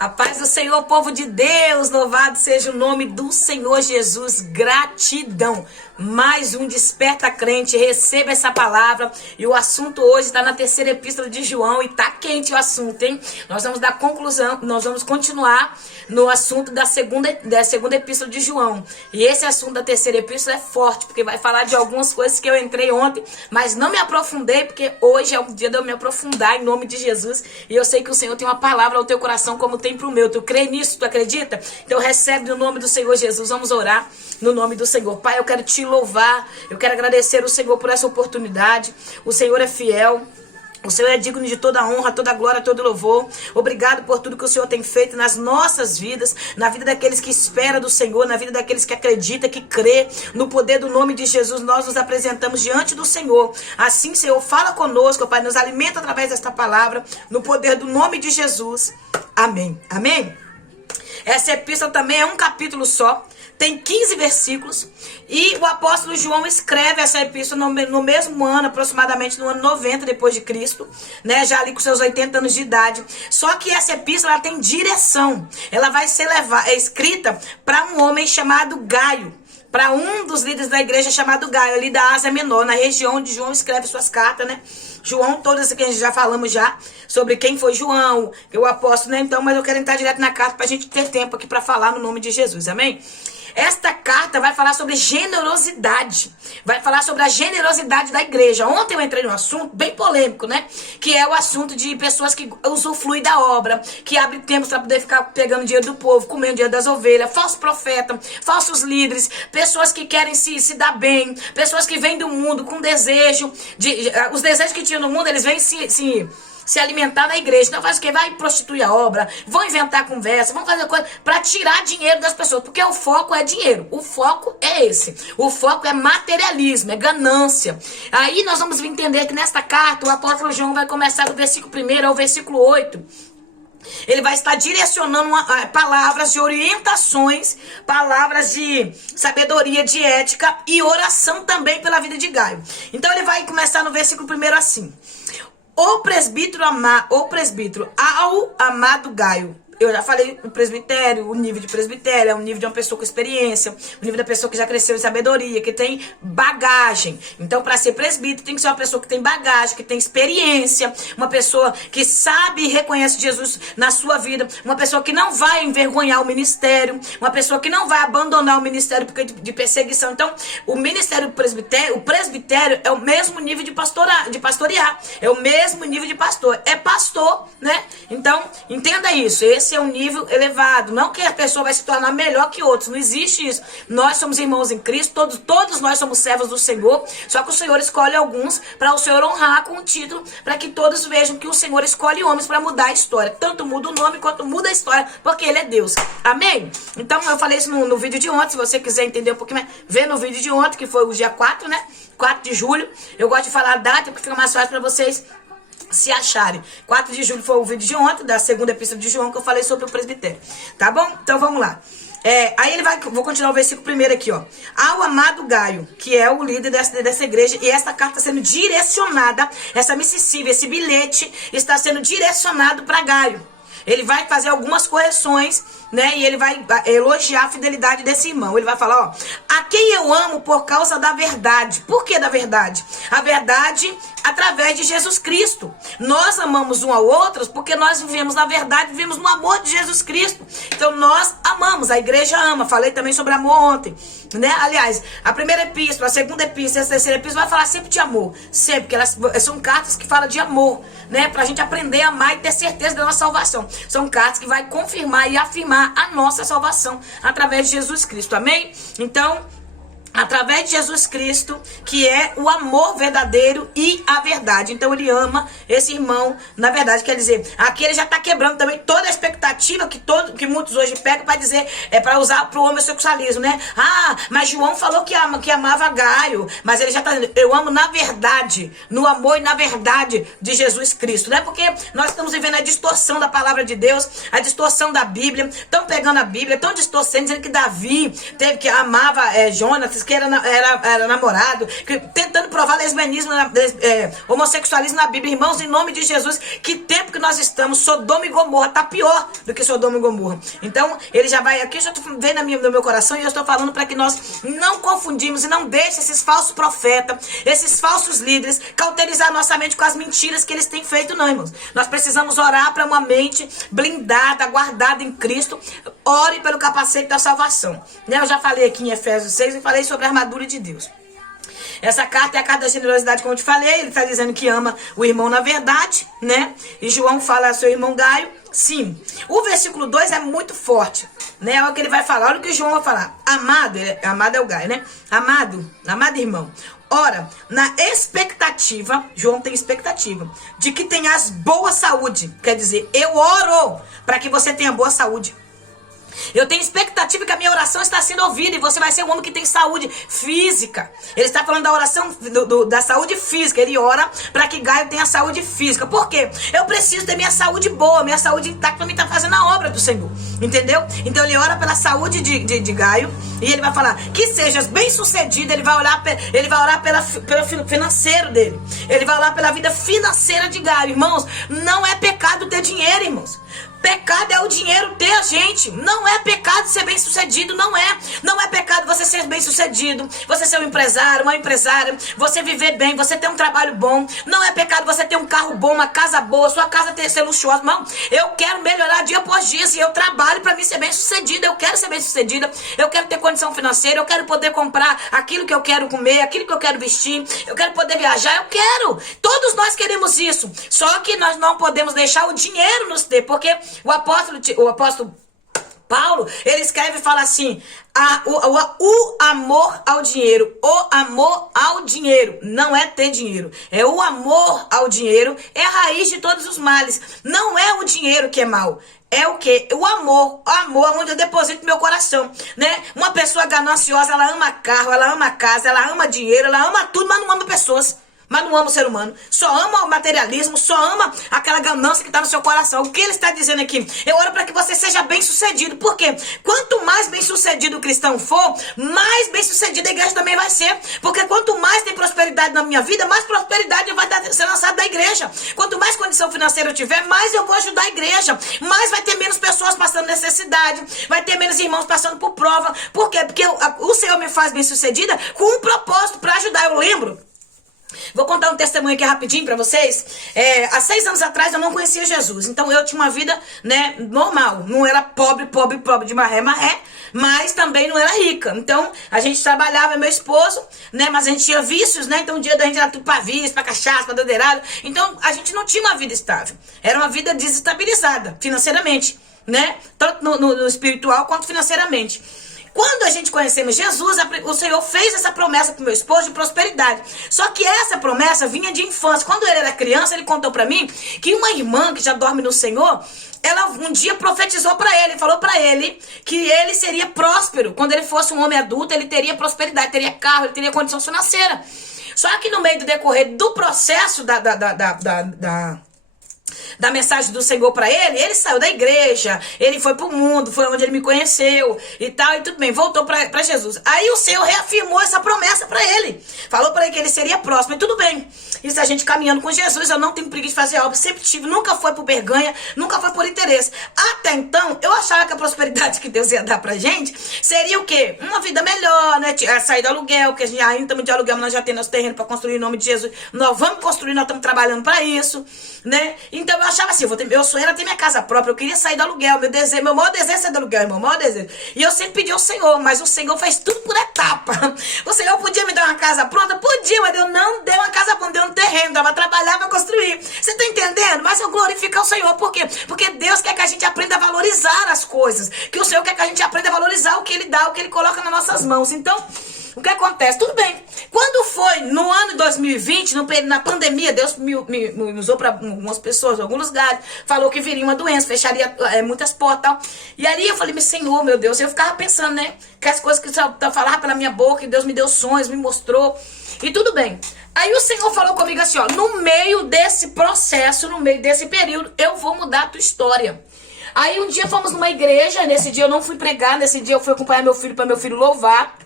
A paz do Senhor, povo de Deus, louvado seja o nome do Senhor Jesus, gratidão. Mais um Desperta Crente, receba essa palavra. E o assunto hoje está na terceira epístola de João e tá quente o assunto, hein? Nós vamos dar conclusão, nós vamos continuar no assunto da segunda epístola de João. E esse assunto da terceira epístola é forte, porque vai falar de algumas coisas que eu entrei ontem, mas não me aprofundei, porque hoje é o dia de eu me aprofundar em nome de Jesus. E eu sei que o Senhor tem uma palavra ao teu coração como tem pro meu. Tu crê nisso? Tu acredita? Então recebe no nome do Senhor Jesus. Vamos orar no nome do Senhor. Pai, eu quero te louvar, eu quero agradecer o Senhor por essa oportunidade. O Senhor é fiel. O Senhor é digno de toda honra, toda glória, todo louvor. Obrigado por tudo que o Senhor tem feito nas nossas vidas, na vida daqueles que esperam do Senhor, na vida daqueles que acreditam, que crê no poder do nome de Jesus. Nós nos apresentamos diante do Senhor. Assim, Senhor, fala conosco, Pai, nos alimenta através desta palavra, no poder do nome de Jesus. Amém. Amém? Essa epístola também é um capítulo só. Tem 15 versículos e o apóstolo João escreve essa epístola no mesmo ano, aproximadamente no ano 90 depois de Cristo, né? Já ali com seus 80 anos de idade. Só que essa epístola ela tem direção. Ela vai ser escrita para um homem chamado Gaio, para um dos líderes da igreja chamado Gaio, ali da Ásia Menor, na região onde João escreve suas cartas, né? João, todas aqui a gente já falamos já sobre quem foi João, o apóstolo, né? Então, mas eu quero entrar direto na carta para a gente ter tempo aqui para falar no nome de Jesus, amém? Esta carta vai falar sobre generosidade. Vai falar sobre a generosidade da igreja. Ontem eu entrei num assunto bem polêmico, né? Que é o assunto de pessoas que usufruem da obra, que abrem tempos para poder ficar pegando dinheiro do povo, comendo dinheiro das ovelhas, falsos profetas, falsos líderes, pessoas que querem se dar bem, pessoas que vêm do mundo com desejo, os desejos que tinham no mundo, eles vêm se alimentar na igreja. Então faz o quê? Vai prostituir a obra, vão inventar conversa, vão fazer coisa para tirar dinheiro das pessoas, porque o foco é dinheiro, o foco é esse, o foco é materialismo, é ganância. Aí nós vamos entender que nesta carta o apóstolo João vai começar do versículo 1 ao versículo 8. Ele vai estar direcionando palavras de orientações, palavras de sabedoria, de ética e oração também pela vida de Gaio. Então ele vai começar no versículo 1 assim: O presbítero ao amado Gaio. Eu já falei o presbitério, o nível de presbitério, é um nível de uma pessoa com experiência, o nível da pessoa que já cresceu em sabedoria, que tem bagagem. Então, para ser presbítero, tem que ser uma pessoa que tem bagagem, que tem experiência, uma pessoa que sabe e reconhece Jesus na sua vida, uma pessoa que não vai envergonhar o ministério, uma pessoa que não vai abandonar o ministério porque de perseguição. Então, o ministério do presbitério, o presbitério é o mesmo nível de pastorear, é o mesmo nível de pastor, é pastor, né? Então, entenda isso, esse é um nível elevado, não que a pessoa vai se tornar melhor que outros, não existe isso. Nós somos irmãos em Cristo, todos nós somos servos do Senhor, só que o Senhor escolhe alguns para o Senhor honrar com o título, para que todos vejam que o Senhor escolhe homens para mudar a história, tanto muda o nome quanto muda a história, porque Ele é Deus, amém? Então eu falei isso no vídeo de ontem, se você quiser entender um pouquinho mais, vê no vídeo de ontem, que foi o dia 4, né? 4 de julho, eu gosto de falar a data, porque fica mais fácil para vocês se acharem. 4 de julho foi o vídeo de ontem, da segunda epístola de João, que eu falei sobre o presbitério. Tá bom? Então vamos lá. Aí ele vou continuar o versículo 1 aqui, ó. Ao amado Gaio, que é o líder dessa igreja, e essa carta está sendo direcionada, essa missiva, esse bilhete está sendo direcionado para Gaio. Ele vai fazer algumas correções, né? E ele vai elogiar a fidelidade desse irmão. Ele vai falar, ó: a quem eu amo por causa da verdade. Por que da verdade? A verdade através de Jesus Cristo. Nós amamos um ao outro porque nós vivemos na verdade, vivemos no amor de Jesus Cristo. Então nós amamos, a igreja ama. Falei também sobre amor ontem, né? Aliás, a primeira epístola, a segunda epístola, a terceira epístola vai falar sempre de amor. Sempre, porque elas são cartas que falam de amor, né? Pra gente aprender a amar e ter certeza da nossa salvação. São cartas que vai confirmar e afirmar a nossa salvação através de Jesus Cristo, amém? Então, através de Jesus Cristo, que é o amor verdadeiro e a verdade. Então ele ama esse irmão, na verdade, quer dizer, aqui ele já está quebrando também toda a expectativa que muitos hoje pegam para dizer, para usar para o homossexualismo, né? Ah, mas João falou que amava Gaio, mas ele já está dizendo, eu amo na verdade, no amor e na verdade de Jesus Cristo, né? Porque nós estamos vivendo a distorção da palavra de Deus, a distorção da Bíblia, estão pegando a Bíblia, estão distorcendo, dizendo que Davi teve que amava Jonas, que era namorado, tentando provar lesbianismo, homossexualismo na Bíblia. Irmãos, em nome de Jesus, que tempo que nós estamos, Sodoma e Gomorra tá pior do que Sodoma e Gomorra. Então, ele já vai aqui, já vem no meu coração e eu estou falando para que nós não confundimos e não deixemos esses falsos profetas, esses falsos líderes cauterizar nossa mente com as mentiras que eles têm feito, não, irmãos. Nós precisamos orar para uma mente blindada, guardada em Cristo. Ore pelo capacete da salvação. Eu já falei aqui em Efésios 6 e falei sobre a armadura de Deus. Essa carta é a carta da generosidade, como eu te falei. Ele está dizendo que ama o irmão na verdade, né? E João fala ao seu irmão Gaio, sim. O versículo 2 é muito forte, né? É o que ele vai falar. Olha o que João vai falar. Amado é o Gaio, né? Amado irmão. Ora, na expectativa, João tem expectativa, de que tenhas boa saúde. Quer dizer, eu oro para que você tenha boa saúde. Eu tenho expectativa que a minha oração está sendo ouvida e você vai ser um homem que tem saúde física. Ele está falando da oração da saúde física. Ele ora para que Gaio tenha saúde física. Por quê? Eu preciso ter minha saúde boa, minha saúde intacta para mim estar fazendo a obra do Senhor. Entendeu? Então ele ora pela saúde de Gaio e ele vai falar que sejas bem sucedido. Ele vai orar pelo financeiro dele. Ele vai orar pela vida financeira de Gaio. Irmãos, não é pecado ter dinheiro, irmãos. Pecado é o dinheiro ter a gente. Não é pecado ser bem sucedido, não é. Não é pecado você ser bem sucedido, você ser um empresário, uma empresária, você viver bem, você ter um trabalho bom. Não é pecado você ter um carro bom, uma casa boa, sua casa ser luxuosa. Não, eu quero melhorar dia após dia. Se eu trabalho para mim ser bem sucedida, eu quero ser bem sucedida, eu quero ter condição financeira, eu quero poder comprar aquilo que eu quero comer, aquilo que eu quero vestir, eu quero poder viajar, eu quero. Todos nós queremos isso. Só que nós não podemos deixar o dinheiro nos ter, porque o apóstolo Paulo, ele escreve e fala assim, o amor ao dinheiro, o amor ao dinheiro, não é ter dinheiro, é o amor ao dinheiro, é a raiz de todos os males, não é o dinheiro que é mal. É o que? O amor onde eu deposito meu coração, né? Uma pessoa gananciosa, ela ama carro, ela ama casa, ela ama dinheiro, ela ama tudo, mas não ama pessoas. Mas não ama o ser humano, só ama o materialismo, só ama aquela ganância que está no seu coração. O que ele está dizendo aqui? Eu oro para que você seja bem sucedido. Por quê? Quanto mais bem sucedido o cristão for, mais bem sucedida a igreja também vai ser. Porque quanto mais tem prosperidade na minha vida, mais prosperidade vai ser lançada da igreja. Quanto mais condição financeira eu tiver, mais eu vou ajudar a igreja. Mais vai ter menos pessoas passando necessidade, vai ter menos irmãos passando por prova. Por quê? Porque o Senhor me faz bem sucedida com um propósito para ajudar. Eu lembro. Vou contar um testemunho aqui rapidinho pra vocês. Há 6 anos atrás eu não conhecia Jesus. Então eu tinha uma vida, né, normal. Não era pobre de maré, mas também não era rica. Então a gente trabalhava, meu esposo, né, mas a gente tinha vícios, né? Então o dia da gente era tudo pra vício, pra cachaça, pra doideirada. Então a gente não tinha uma vida estável. Era uma vida desestabilizada financeiramente, né? Tanto no espiritual quanto financeiramente. Quando a gente conhecemos Jesus, o Senhor fez essa promessa para o meu esposo de prosperidade. Só que essa promessa vinha de infância. Quando ele era criança, ele contou para mim que uma irmã que já dorme no Senhor, ela um dia profetizou para ele, falou para ele que ele seria próspero. Quando ele fosse um homem adulto, ele teria prosperidade, teria carro, ele teria condição financeira. Só que no meio do decorrer do processo da mensagem do Senhor para ele saiu da igreja, ele foi pro mundo, foi onde ele me conheceu e tal, e tudo bem, voltou para Jesus. Aí o Senhor reafirmou essa promessa para ele, falou para ele que ele seria próximo, e tudo bem. Isso a gente caminhando com Jesus, eu não tenho preguiça de fazer obra, sempre tive, nunca foi por vergonha, nunca foi por interesse. Até então, eu achava que a prosperidade que Deus ia dar pra gente seria o quê? Uma vida melhor, né? Sair do aluguel, que a gente ainda estamos de aluguel, mas nós já temos nosso terreno para construir em nome de Jesus. Nós vamos construir, nós estamos trabalhando para isso, né? Então eu achava assim, meu sonho era ter minha casa própria, eu queria sair do aluguel, meu maior desejo é sair do aluguel, meu maior desejo. E eu sempre pedi ao Senhor, mas o Senhor faz tudo por etapa. O Senhor podia me dar uma casa pronta? Podia, mas Deus não deu uma casa pronta, deu um terreno, dava trabalhar para construir. Você tá entendendo? Mas eu glorifico ao Senhor, por quê? Porque Deus quer que a gente aprenda a valorizar as coisas, que o Senhor quer que a gente aprenda a valorizar o que Ele dá, o que Ele coloca nas nossas mãos. Então, o que acontece? Tudo bem. Quando foi no ano de 2020, na pandemia, Deus me usou para algumas pessoas, em alguns lugares, falou que viria uma doença, fecharia muitas portas e tal. E ali eu falei, Senhor, meu Deus, eu ficava pensando, né? Que as coisas que o Senhor falava pela minha boca, que Deus me deu sonhos, me mostrou. E tudo bem. Aí o Senhor falou comigo assim, ó, no meio desse processo, no meio desse período, eu vou mudar a tua história. Aí um dia fomos numa igreja, nesse dia eu não fui pregar, nesse dia eu fui acompanhar meu filho para meu filho louvar.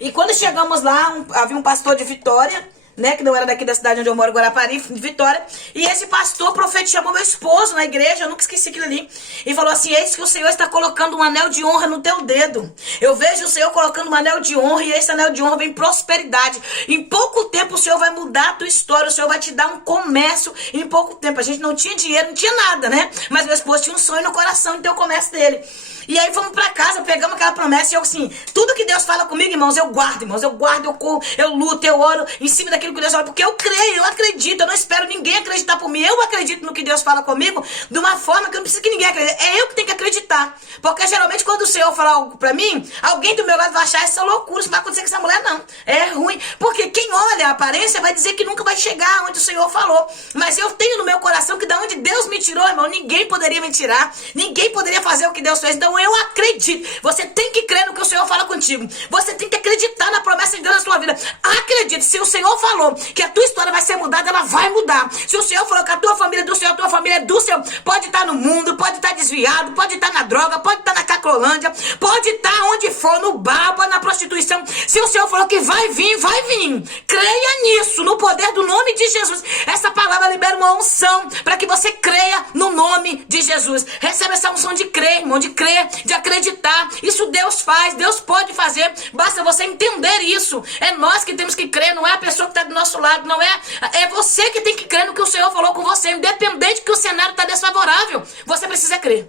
E quando chegamos lá, havia um pastor de Vitória, né, que não era daqui da cidade onde eu moro, Guarapari, Vitória, e esse pastor, profeta, chamou meu esposo na igreja, eu nunca esqueci aquilo ali, e falou assim: eis que o Senhor está colocando um anel de honra no teu dedo. Eu vejo o Senhor colocando um anel de honra, e esse anel de honra vem prosperidade. Em pouco tempo o Senhor vai mudar a tua história, o Senhor vai te dar um comércio em pouco tempo. A gente não tinha dinheiro, não tinha nada, né? Mas meu esposo tinha um sonho no coração de ter o comércio dele. E aí fomos pra casa, pegamos aquela promessa, e eu assim, tudo que Deus fala comigo, irmãos, eu guardo, eu guardo, eu corro, eu luto, eu oro em cima daquilo que Deus fala, porque eu creio, eu acredito, eu não espero ninguém acreditar por mim, eu acredito no que Deus fala comigo, de uma forma que eu não preciso que ninguém acredite, é eu que tenho que acreditar, porque geralmente quando o Senhor fala algo pra mim, alguém do meu lado vai achar essa loucura, isso vai acontecer com essa mulher, não, é ruim, porque quem olha a aparência vai dizer que nunca vai chegar onde o Senhor falou, mas eu tenho no meu coração que da onde Deus me tirou, irmão, ninguém poderia me tirar, ninguém poderia fazer o que Deus fez, então eu acredito. Você tem que crer no que o Senhor fala contigo. Você tem que acreditar na promessa de Deus na sua vida. Acredite, se o Senhor falou que a tua história vai ser mudada, ela vai mudar. Se o Senhor falou que a tua família é do Senhor, a tua família é do Senhor, pode estar no mundo, pode estar desviado, pode estar na droga, pode estar na Cracolândia, pode estar onde for, no baba, na prostituição. Se o Senhor falou que vai vir, vai vir. Creia nisso, no poder do nome de Jesus. Essa palavra libera uma unção para que você creia no nome de Jesus. Recebe essa unção de crer, irmão, de crer, de acreditar. Isso Deus faz, Deus pode fazer, basta você entender isso. É nós que temos que crer, não é a pessoa que está do nosso lado, não é, é você que tem que crer no que o Senhor falou com você, independente que o cenário está desfavorável, você precisa crer.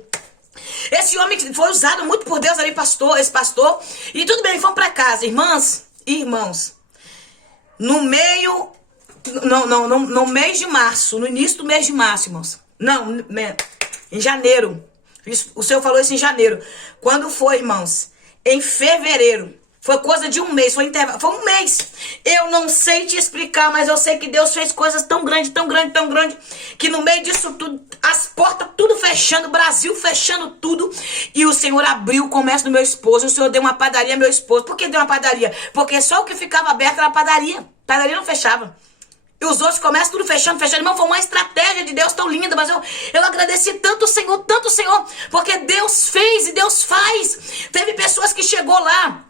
Esse homem que foi usado muito por Deus ali, esse pastor, e tudo bem, vamos para casa, irmãs e irmãos, no mês de março, no início do mês de março, irmãos, em janeiro, o Senhor falou isso em janeiro. Quando foi, irmãos? Em fevereiro. Foi coisa de um mês, foi um mês. Eu não sei te explicar, mas eu sei que Deus fez coisas tão grandes, tão grandes, tão grandes, que no meio disso tudo, as portas tudo fechando, o Brasil fechando tudo, e o Senhor abriu o comércio do meu esposo, o Senhor deu uma padaria ao meu esposo. Por que deu uma padaria? Porque só o que ficava aberto era a padaria. A padaria não fechava. E os outros começam tudo fechando. Irmão, foi uma estratégia de Deus tão linda, mas eu agradeci tanto o Senhor, porque Deus fez e Deus faz. Teve pessoas que chegou lá,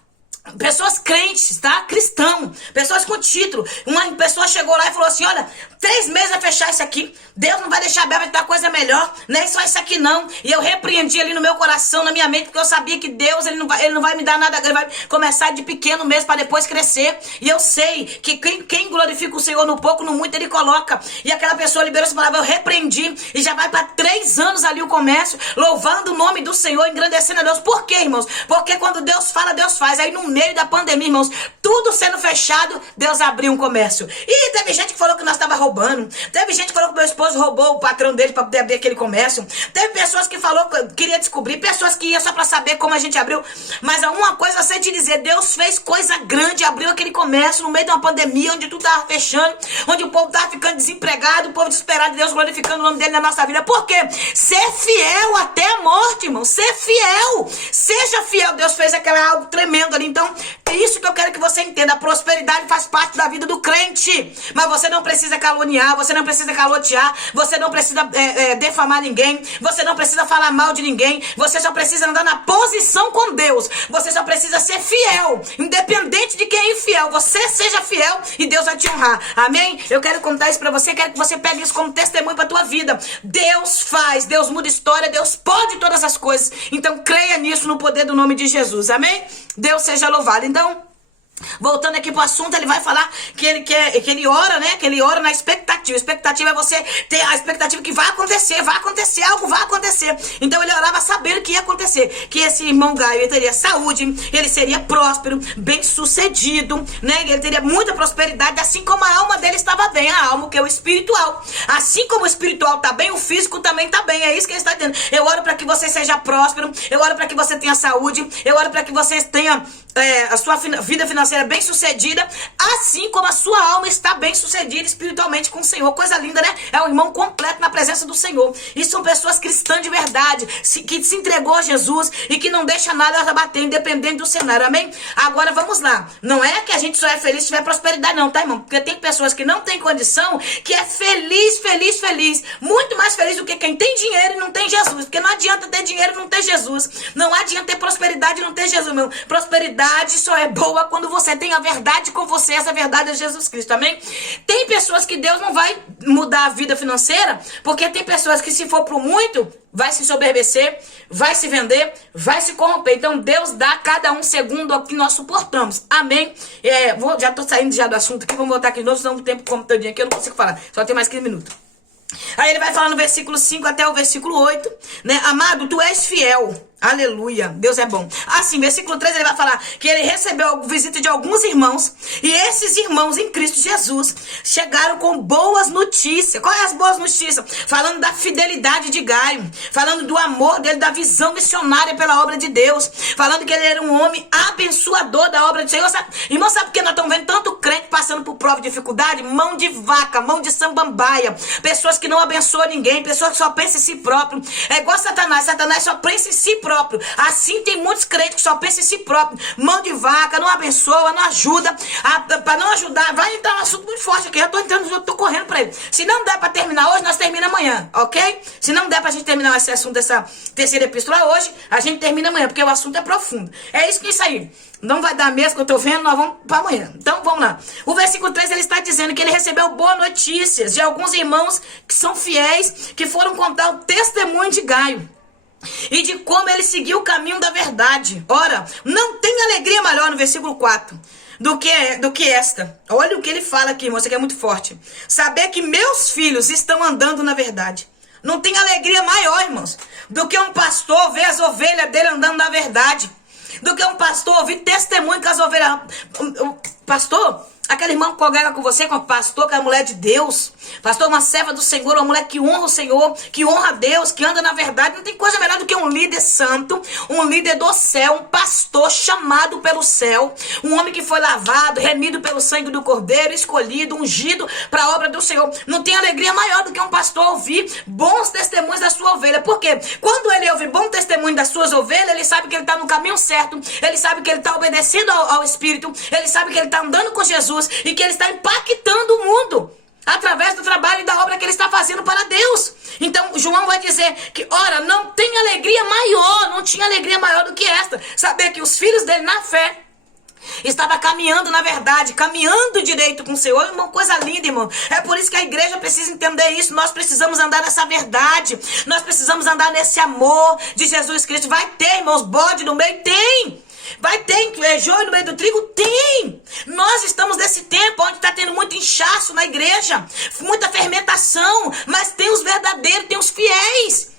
pessoas crentes, tá? Cristão, pessoas com título. Uma pessoa chegou lá e falou assim: olha, 3 meses vai fechar isso aqui. Deus não vai deixar aberto, vai ter uma coisa melhor. Não é só isso aqui não. E eu repreendi ali no meu coração, na minha mente, porque eu sabia que Deus, ele não vai me dar nada, ele vai começar de pequeno mesmo para depois crescer. E eu sei que quem glorifica o Senhor no pouco, no muito, ele coloca. E aquela pessoa liberou essa palavra, eu repreendi. E já vai para 3 anos ali o comércio, louvando o nome do Senhor, engrandecendo a Deus. Por quê, irmãos? Porque quando Deus fala, Deus faz. Aí no meio da pandemia, irmãos, tudo sendo fechado, Deus abriu um comércio. E teve gente que falou que nós estávamos roubando. Teve gente que falou que meu esposo roubou o patrão dele para poder abrir aquele comércio. Teve pessoas que falou que queria descobrir, pessoas que iam só para saber como a gente abriu. Mas uma coisa eu sei te dizer, Deus fez coisa grande, abriu aquele comércio no meio de uma pandemia, onde tudo estava fechando, onde o povo estava ficando desempregado, o povo desesperado, Deus glorificando o nome dele na nossa vida. Por quê? Ser fiel até a morte, irmão. Ser fiel. Seja fiel. Deus fez algo tremendo ali. Então, é isso que eu quero que você entenda. A prosperidade faz parte da vida do crente. Mas você não precisa caluniar, você não precisa calotear, você não precisa defamar ninguém, você não precisa falar mal de ninguém, você só precisa andar na posição com Deus. Você só precisa ser fiel, independente de quem é infiel. Você seja fiel e Deus vai te honrar. Amém? Eu quero contar isso pra você, quero que você pegue isso como testemunho pra tua vida. Deus faz, Deus muda história, Deus pode todas as coisas. Então creia nisso no poder do nome de Jesus. Amém? Deus seja louvado. Então, voltando aqui pro assunto, ele vai falar que ele ora, né? Que ele ora na expectativa. A expectativa é você ter a expectativa que vai acontecer, algo vai acontecer. Então ele orava sabendo que ia acontecer, que esse irmão Gaio, ele teria saúde, ele seria próspero, bem sucedido, né? Ele teria muita prosperidade, assim como a alma dele estava bem, a alma que é o espiritual. Assim como o espiritual tá bem, o físico também tá bem. É isso que ele está dizendo. Eu oro para que você seja próspero, eu oro para que você tenha saúde, eu oro para que você tenha a sua vida financeira bem sucedida, assim como a sua alma está bem sucedida espiritualmente com o Senhor. Coisa linda, né? É um irmão completo na presença do Senhor. E são pessoas cristãs de verdade, que se entregou a Jesus e que não deixa nada abater, independente do cenário. Amém? Agora vamos lá. Não é que a gente só é feliz se tiver prosperidade, não, tá, irmão? Porque tem pessoas que não têm condição, que é feliz, feliz, feliz. Muito mais feliz do que quem tem dinheiro e não tem Jesus. Porque não adianta ter dinheiro e não ter Jesus. Não adianta ter prosperidade e não ter Jesus, meu. Prosperidade só é boa quando você tem a verdade com você, essa verdade é Jesus Cristo, amém? Tem pessoas que Deus não vai mudar a vida financeira, porque tem pessoas que se for pro muito, vai se soberbecer, vai se vender, vai se corromper. Então Deus dá a cada um segundo o que nós suportamos, amém? Já tô saindo já do assunto aqui, vamos voltar aqui de novo, senão o tempo como todinho aqui eu não consigo falar, só tem mais 15 minutos. Aí ele vai falar no versículo 5 até o versículo 8, né? Amado, tu és fiel. Aleluia, Deus é bom. Assim, versículo 3 ele vai falar que ele recebeu a visita de alguns irmãos, e esses irmãos em Cristo Jesus chegaram com boas notícias. Quais as boas notícias? Falando da fidelidade de Gaio, falando do amor dele, da visão missionária pela obra de Deus, falando que ele era um homem abençoador da obra do Senhor. Irmão, sabe por que nós estamos vendo tanto crente passando por prova e dificuldade? Mão de vaca, mão de samambaia, pessoas que não abençoam ninguém, pessoas que só pensam em si próprio. É igual Satanás só pensa em si próprio. Assim tem muitos crentes que só pensam em si próprio, mão de vaca, não abençoa, não ajuda, para não ajudar. Vai entrar um assunto muito forte aqui, eu tô correndo para ele. Se não der para terminar hoje, nós terminamos amanhã, ok? Se não der pra gente terminar esse assunto dessa terceira epístola hoje, a gente termina amanhã, porque o assunto é profundo. É isso aí. Não vai dar mesmo que eu tô vendo, nós vamos para amanhã. Então vamos lá. O versículo 3 ele está dizendo que ele recebeu boas notícias de alguns irmãos que são fiéis, que foram contar o testemunho de Gaio e de como ele seguiu o caminho da verdade. Ora, não tem alegria maior no versículo 4 do que esta. Olha o que ele fala aqui, moça, que é muito forte. Saber que meus filhos estão andando na verdade. Não tem alegria maior, irmãos, do que um pastor ver as ovelhas dele andando na verdade. Do que um pastor ouvir testemunho que as ovelhas... Pastor, aquela irmã que congrega com você, com o pastor, que é a mulher de Deus. Pastor, uma serva do Senhor, uma mulher que honra o Senhor, que honra a Deus, que anda na verdade. Não tem coisa melhor do que um líder santo, um líder do céu, um pastor chamado pelo céu, um homem que foi lavado, remido pelo sangue do Cordeiro, escolhido, ungido para a obra do Senhor. Não tem alegria maior do que um pastor ouvir bons testemunhos da sua ovelha. Por quê? Quando ele ouve bom testemunho das suas ovelhas, ele sabe que ele está no caminho certo, ele sabe que ele está obedecendo ao Espírito, ele sabe que ele está andando com Jesus e que ele está impactando o mundo através do trabalho e da obra que ele está fazendo para Deus. Então João vai dizer que, ora, não tem alegria maior, não tinha alegria maior do que esta, saber que os filhos dele na fé estava caminhando na verdade, caminhando direito com o Senhor. Uma coisa linda, irmão. É por isso que a igreja precisa entender isso. Nós precisamos andar nessa verdade, nós precisamos andar nesse amor de Jesus Cristo. Vai ter, irmãos, bode no meio? Tem. Vai ter joio no meio do trigo? Tem. Nós estamos nesse tempo onde está tendo muito inchaço na igreja, muita fermentação, mas tem os verdadeiros, tem os fiéis.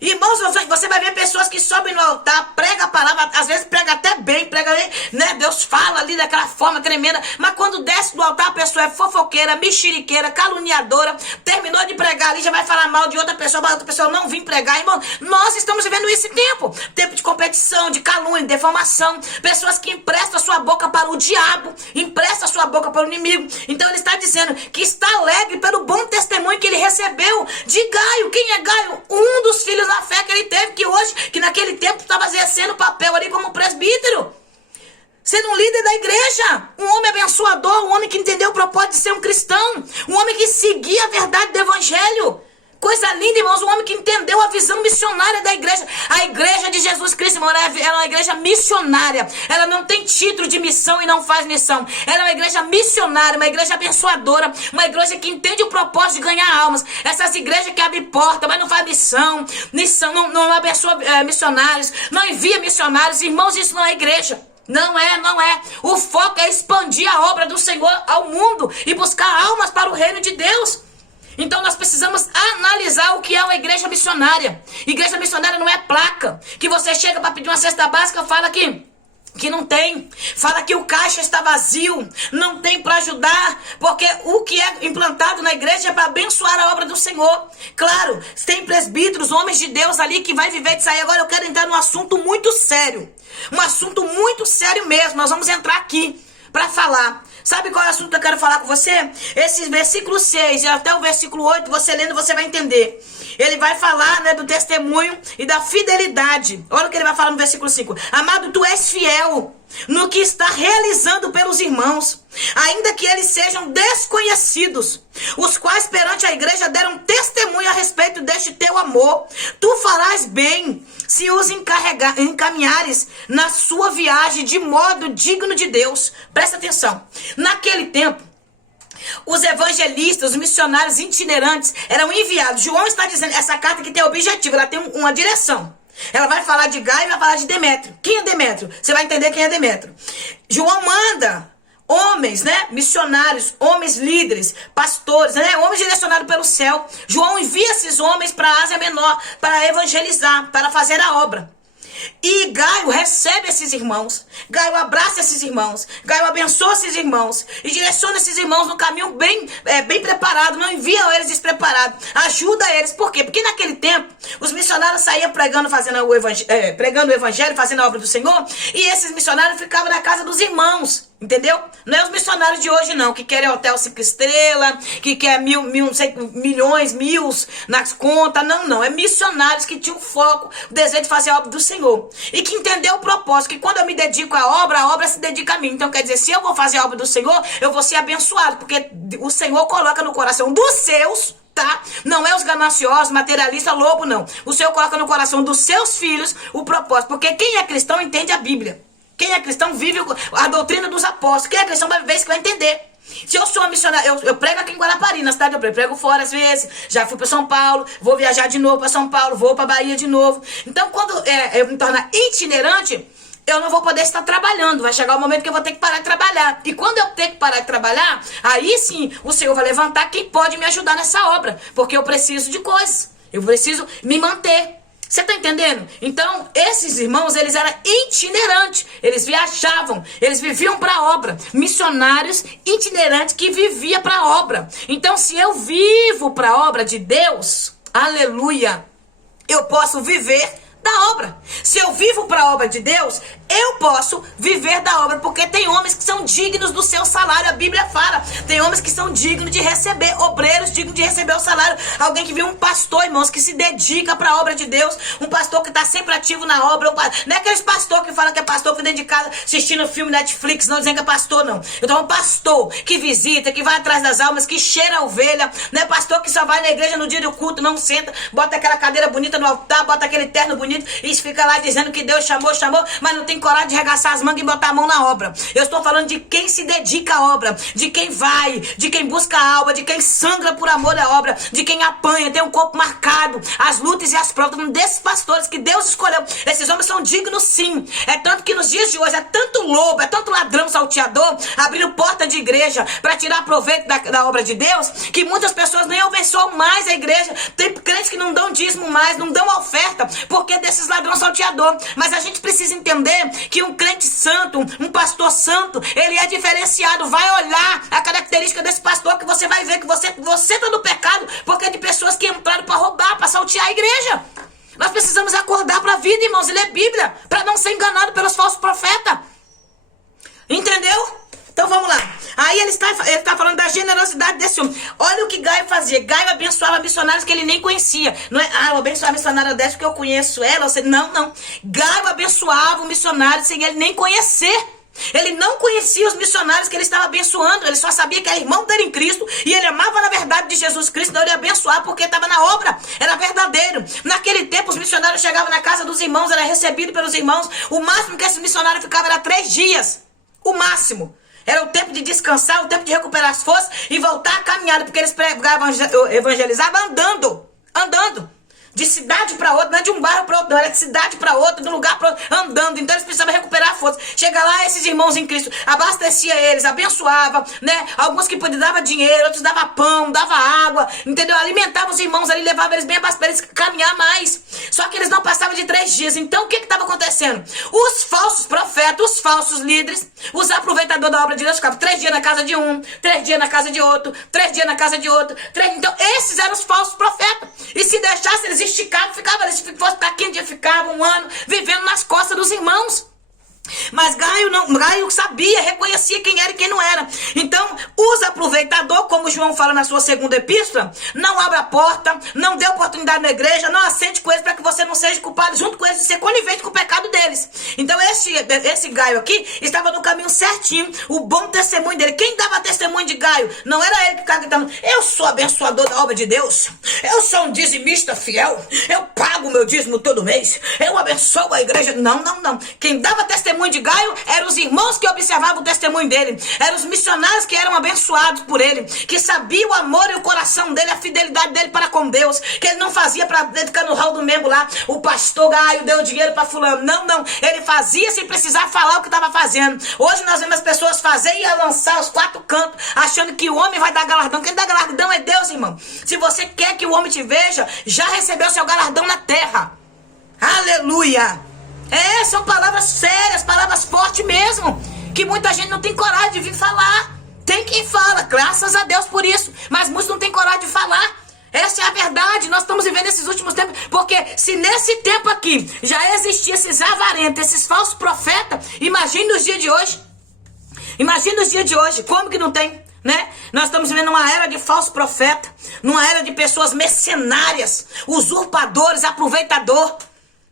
Irmãos, você vai ver pessoas que sobem no altar, prega a palavra, às vezes prega até bem, prega, né? Deus fala ali daquela forma tremenda, mas quando desce do altar a pessoa é fofoqueira, mexeriqueira, caluniadora, terminou de pregar ali, já vai falar mal de outra pessoa não vir pregar. Irmão, nós estamos vivendo esse tempo de competição, de calúnia, de defamação, pessoas que emprestam a sua boca para o diabo, emprestam a sua boca para o inimigo. Então ele está dizendo que está alegre pelo bom testemunho que ele recebeu de Gaio. Quem é Gaio? Um dos filhos da fé que ele teve, que naquele tempo estava exercendo o papel ali como presbítero, sendo um líder da igreja, um homem abençoador, um homem que entendeu o propósito de ser um cristão, um homem que seguia a verdade do evangelho. Coisa linda, irmãos, um homem que entendeu a visão missionária da igreja. A igreja de Jesus Cristo, irmão, ela é uma igreja missionária. Ela não tem título de missão e não faz missão. Ela é uma igreja missionária, uma igreja abençoadora, uma igreja que entende o propósito de ganhar almas. Essas igrejas que abrem porta, mas não faz missão não abençoa missionários, não envia missionários. Irmãos, isso não é igreja. Não é. O foco é expandir a obra do Senhor ao mundo e buscar almas para o reino de Deus. Então nós precisamos analisar o que é uma igreja missionária. Igreja missionária não é placa que você chega para pedir uma cesta básica, fala que não tem, fala que o caixa está vazio, não tem para ajudar, porque o que é implantado na igreja é para abençoar a obra do Senhor. Claro, tem presbíteros, homens de Deus ali que vai viver de sair. Agora eu quero entrar num assunto muito sério, um assunto muito sério mesmo. Nós vamos entrar aqui para falar. Sabe qual é o assunto que eu quero falar com você? Esse versículo 6 e até o versículo 8, você lendo, você vai entender. Ele vai falar, né, do testemunho e da fidelidade. Olha o que ele vai falar no versículo 5. Amado, tu és fiel no que está realizando pelos irmãos, ainda que eles sejam desconhecidos, os quais perante a igreja deram testemunho a respeito deste teu amor. Tu farás bem se os encaminhares na sua viagem de modo digno de Deus. Presta atenção. Naquele tempo, os evangelistas, os missionários itinerantes eram enviados. João está dizendo, essa carta que tem objetivo, ela tem uma direção. Ela vai falar de Gaio e vai falar de Demétrio. Quem é Demétrio? Você vai entender quem é Demétrio. João manda homens, né? Missionários, homens líderes, pastores, né? Homens direcionados pelo céu. João envia esses homens para a Ásia Menor para evangelizar, para fazer a obra. E Gaio recebe esses irmãos, Gaio abraça esses irmãos, Gaio abençoa esses irmãos e direciona esses irmãos no caminho bem preparado, não envia eles despreparados, ajuda eles. Por quê? Porque naquele tempo os missionários saíam pregando, pregando o evangelho, fazendo a obra do Senhor, e esses missionários ficavam na casa dos irmãos. Entendeu? Não é os missionários de hoje não, que querem hotel 5 estrelas, que quer milhões, mil nas contas. Não. É missionários que tinham foco, o desejo de fazer a obra do Senhor. E que entendeu o propósito, que quando eu me dedico à obra, a obra se dedica a mim. Então quer dizer, se eu vou fazer a obra do Senhor, eu vou ser abençoado, porque o Senhor coloca no coração dos seus, tá? Não é os gananciosos, materialistas, lobo, não. O Senhor coloca no coração dos seus filhos o propósito, porque quem é cristão entende a Bíblia. Quem é cristão vive a doutrina dos apóstolos. Quem é cristão vai ver isso que vai entender. Se eu sou uma missionária, eu prego aqui em Guarapari, na cidade eu prego fora às vezes. Já fui para São Paulo, vou viajar de novo para São Paulo, vou para Bahia de novo. Então quando eu me tornar itinerante, eu não vou poder estar trabalhando. Vai chegar o momento que eu vou ter que parar de trabalhar. E quando eu ter que parar de trabalhar, aí sim o Senhor vai levantar quem pode me ajudar nessa obra. Porque eu preciso de coisas. Eu preciso me manter. Você está entendendo? Então, esses irmãos, eles eram itinerantes. Eles viajavam, eles viviam para a obra. Missionários itinerantes que viviam para a obra. Então, se eu vivo para a obra de Deus, aleluia, eu posso viver da obra. Se eu vivo para a obra de Deus, eu posso viver da obra, porque tem homens que são dignos do seu salário. A Bíblia fala, tem homens que são dignos de receber, obreiros dignos de receber o salário. Alguém que viu um pastor, irmãos, que se dedica para a obra de Deus, um pastor que está sempre ativo na obra. Não é aqueles pastor que fala que é pastor que dentro de casa assistindo filme Netflix, não dizendo que é pastor, não. Então é um pastor que visita, que vai atrás das almas, que cheira a ovelha. Não é pastor que só vai na igreja no dia do culto, não senta, bota aquela cadeira bonita no altar, bota aquele terno bonito e fica lá dizendo que Deus chamou, mas não tem coragem de arregaçar as mangas e botar a mão na obra. Eu estou falando de quem se dedica à obra, de quem vai, de quem busca a alma, de quem sangra por amor à obra, de quem apanha, tem um corpo marcado, as lutas e as provas. Desses pastores que Deus escolheu, esses homens são dignos sim. É tanto que nos dias de hoje é tanto lobo, é tanto ladrão salteador abrindo porta de igreja para tirar proveito da obra de Deus, que muitas pessoas nem abençoam mais a igreja. Tem crentes que não dão dízimo mais, não dão oferta, porque desses ladrões salteador. Mas a gente precisa entender que um crente santo, um pastor santo, ele é diferenciado. Vai olhar a característica desse pastor, que você vai ver que você está no pecado, porque é de pessoas que entraram para roubar, para saltear a igreja. Nós precisamos acordar para a vida, irmãos, e ler Bíblia, para não ser enganado pelos falsos profetas. Entendeu? Então vamos lá. Aí ele está falando da generosidade desse homem. Olha o que Gaio fazia. Gaio abençoava missionários que ele nem conhecia. Não é, eu abençoava a missionária dessa porque eu conheço ela. Não. Gaio abençoava o missionário sem ele nem conhecer. Ele não conhecia os missionários que ele estava abençoando. Ele só sabia que era irmão dele em Cristo. E ele amava na verdade de Jesus Cristo. Então ele ia abençoar porque estava na obra. Era verdadeiro. Naquele tempo os missionários chegavam na casa dos irmãos. Era recebido pelos irmãos. O máximo que esse missionário ficava era 3 dias. O máximo. Era o tempo de descansar, o tempo de recuperar as forças e voltar a caminhada, porque eles pregavam, evangelizavam andando. De cidade para outra, não é de um bairro para outro, não, era de cidade para outra, de um lugar para outro, andando. Então eles precisavam recuperar a força. Chega lá, esses irmãos em Cristo, abastecia eles, abençoava, né? Alguns que davam dinheiro, outros davam pão, dava água, entendeu? Alimentava os irmãos ali, levava eles bem abaixo para eles caminhar mais. Só que eles não passavam de 3 dias. Então o que estava acontecendo? Os falsos profetas, os falsos líderes, os aproveitadores da obra de Deus ficavam 3 dias na casa de um, 3 dias na casa de outro, 3 dias na casa de outro. Então esses eram os falsos profetas. E se deixasse, eles esticavam, ficavam ali. Se fosse para 15 dias, ficavam 1 ano, vivendo nas costas dos irmãos. Mas Gaio sabia, reconhecia quem era e quem não era. Então, os aproveitadores, como João fala na sua segunda epístola, não abre a porta, não dê oportunidade na igreja, não assente com eles para que você não seja culpado junto com eles de ser conivente com o pecado deles. Então, esse Gaio aqui estava no caminho certinho, o bom testemunho dele. Quem dava testemunho de Gaio? Não era ele que ficava gritando, eu sou abençoador da obra de Deus, eu sou um dizimista fiel, eu pago meu dízimo todo mês, eu abençoo a igreja. Não. Quem dava testemunho de Gaio eram os irmãos que observavam o testemunho dele, eram os missionários que eram abençoados por ele, que sabiam o amor e o coração dele, a fidelidade dele para com Deus, que ele não fazia para ficar no hall do membro lá, o pastor Gaio deu dinheiro para fulano, não, ele fazia sem precisar falar o que estava fazendo. Hoje nós vemos as pessoas fazer e lançar os quatro cantos, achando que o homem vai dar galardão. Quem dá galardão é Deus, irmão. Se você quer que o homem te veja, já recebeu seu galardão na terra. Aleluia! São palavras sérias, palavras fortes mesmo, que muita gente não tem coragem de vir falar. Tem quem fala, graças a Deus por isso, mas muitos não têm coragem de falar. Essa é a verdade. Nós estamos vivendo esses últimos tempos, porque se nesse tempo aqui já existiam esses avarentos, esses falsos profetas, imagine nos dias de hoje. Imagina os dias de hoje, como que não tem, né? Nós estamos vivendo uma era de falso profeta, numa era de pessoas mercenárias, usurpadores, aproveitador.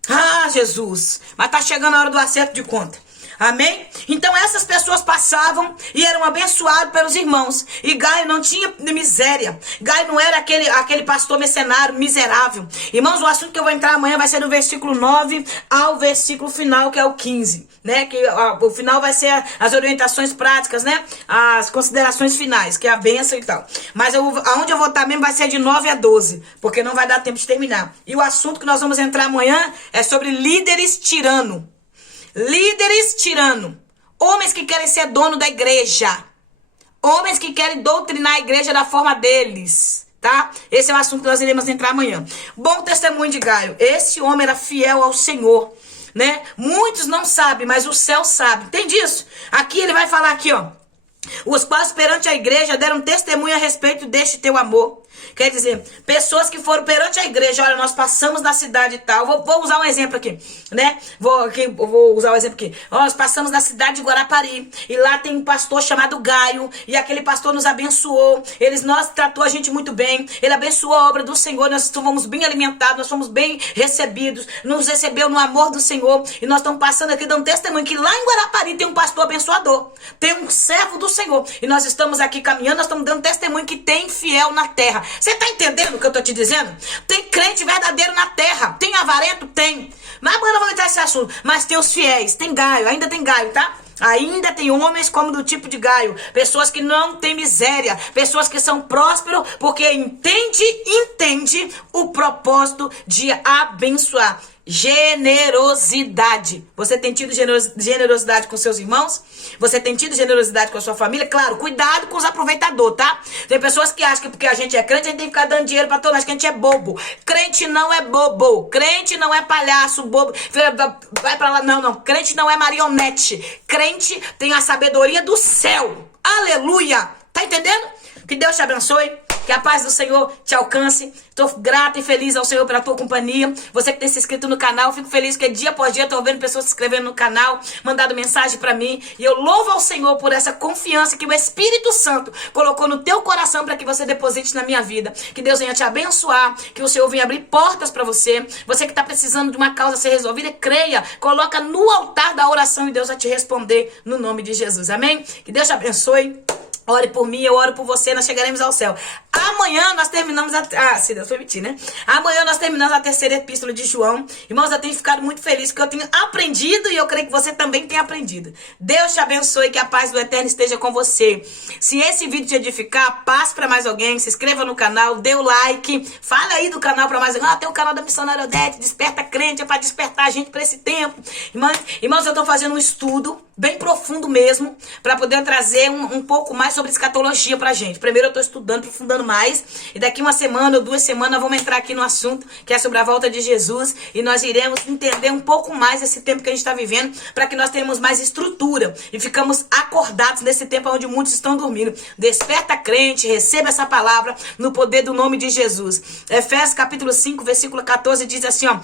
Ah, Jesus, mas está chegando a hora do acerto de conta. Amém? Então essas pessoas passavam e eram abençoados pelos irmãos. E Gaio não tinha miséria. Gaio não era aquele pastor mercenário, miserável. Irmãos, o assunto que eu vou entrar amanhã vai ser do versículo 9 ao versículo final, que é o 15. Né? Que o final vai ser as orientações práticas, né? As considerações finais, que é a bênção e tal. Mas aonde eu vou estar mesmo vai ser de 9 a 12, porque não vai dar tempo de terminar. E o assunto que nós vamos entrar amanhã é sobre líderes tirano. Líderes tirano, homens que querem ser dono da igreja, homens que querem doutrinar a igreja da forma deles, tá? Esse é o assunto que nós iremos entrar amanhã. Bom testemunho de Gaio, esse homem era fiel ao Senhor, né? Muitos não sabem, mas o céu sabe, entende isso? Aqui ele vai falar aqui, ó, os quais perante a igreja deram testemunho a respeito deste teu amor. Quer dizer, pessoas que foram perante a igreja, olha, nós passamos na cidade e tal. Vou usar um exemplo aqui, né? Vou usar um exemplo aqui. Nós passamos na cidade de Guarapari e lá tem um pastor chamado Gaio e aquele pastor nos abençoou. Nós tratou a gente muito bem. Ele abençoou a obra do Senhor. Nós fomos bem alimentados, nós fomos bem recebidos. Nos recebeu no amor do Senhor e nós estamos passando aqui dando testemunho que lá em Guarapari tem um pastor abençoador, tem um servo do Senhor e nós estamos aqui caminhando, nós estamos dando testemunho que tem fiel na terra. Você tá entendendo o que eu tô te dizendo? Tem crente verdadeiro na terra. Tem avarento? Tem. Mas amanhã eu vou entrar nesse assunto. Mas tem os fiéis. Tem Gaio. Ainda tem Gaio, tá? Ainda tem homens como do tipo de Gaio. Pessoas que não têm miséria. Pessoas que são prósperos porque entende o propósito de abençoar. Generosidade. Você tem tido generosidade com seus irmãos? Você tem tido generosidade com a sua família? Claro, cuidado com os aproveitadores, tá? Tem pessoas que acham que porque a gente é crente, a gente tem que ficar dando dinheiro pra todo mundo. Acho que a gente é bobo. Crente não é bobo. Crente não é palhaço, bobo. Vai pra lá. Não. Crente não é marionete. Crente tem a sabedoria do céu. Aleluia. Tá entendendo? Que Deus te abençoe. Que a paz do Senhor te alcance. Estou grata e feliz ao Senhor pela tua companhia. Você que tem se inscrito no canal, fico feliz que dia após dia estou vendo pessoas se inscrevendo no canal, mandando mensagem para mim. E eu louvo ao Senhor por essa confiança que o Espírito Santo colocou no teu coração para que você deposite na minha vida. Que Deus venha te abençoar, que o Senhor venha abrir portas para você. Você que está precisando de uma causa ser resolvida, creia, coloca no altar da oração e Deus vai te responder no nome de Jesus. Amém? Que Deus te abençoe. Ore por mim, eu oro por você, nós chegaremos ao céu. Amanhã nós terminamos se Deus permitir, né? Amanhã nós terminamos a terceira epístola de João. Irmãos, eu tenho ficado muito feliz porque eu tenho aprendido e eu creio que você também tem aprendido. Deus te abençoe, que a paz do Eterno esteja com você. Se esse vídeo te edificar, passe para mais alguém, se inscreva no canal, dê o like, fala aí do canal para mais alguém. Tem o canal da Missionária Odete, Desperta Crente, é para despertar a gente para esse tempo. Irmãos, eu estou fazendo um estudo bem profundo mesmo, para poder trazer um pouco mais sobre escatologia pra gente. Primeiro eu tô estudando, aprofundando mais, e daqui uma semana ou 2 semanas vamos entrar aqui no assunto, que é sobre a volta de Jesus, e nós iremos entender um pouco mais esse tempo que a gente está vivendo, para que nós tenhamos mais estrutura, e ficamos acordados nesse tempo onde muitos estão dormindo. Desperta crente, receba essa palavra no poder do nome de Jesus. Efésios capítulo 5, versículo 14 diz assim, ó: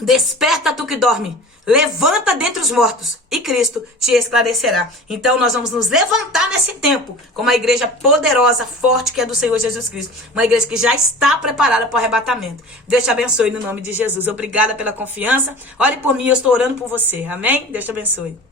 Desperta tu que dorme, levanta dentre os mortos e Cristo te esclarecerá. Então nós vamos nos levantar nesse tempo com uma igreja poderosa, forte, que é do Senhor Jesus Cristo. Uma igreja que já está preparada para o arrebatamento. Deus te abençoe no nome de Jesus. Obrigada pela confiança. Ore por mim, eu estou orando por você. Amém? Deus te abençoe.